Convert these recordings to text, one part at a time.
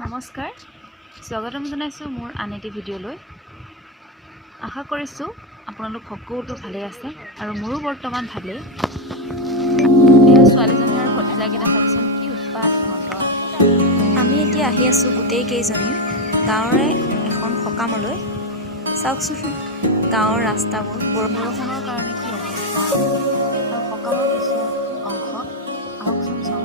নমস্কাৰ স্বাগতম জনাইছোঁ মোৰ আন এটি ভিডিঅ'লৈ। আশা কৰিছোঁ আপোনালোক সকলো ভালে আছে আৰু মোৰো বৰ্তমান ভালেই। এই ছোৱালীজনী আৰু ভতিজাকেইটা চাওকচোন কি উৎপাত সিহঁতৰ। আমি এতিয়া আহি আছোঁ গোটেই কেইজনী গাঁৱৰে এখন সকামলৈ। চাওকচোন গাঁৱৰ ৰাস্তাবোৰ বৰষুণৰ কাৰণে কি অৱস্থা আৰু সকামৰ কিছু অংশ আহকচোন চাওঁ।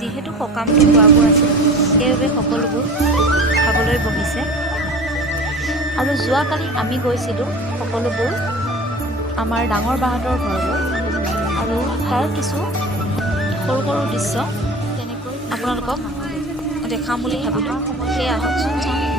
যিহেতু সকামটো খোৱাবোৰ আছে সেইবাবে সকলোবোৰ খাবলৈ বহিছে। আৰু যোৱাকালি আমি গৈছিলোঁ সকলোবোৰ আমাৰ ডাঙৰ বাহঁতৰ ঘৰলৈ আৰু তাৰ কিছু সৰু সৰু দৃশ্য তেনেকৈ আপোনালোকক দেখাম বুলি ভাবিলোঁ। সেয়া আহকচোন চাওঁ।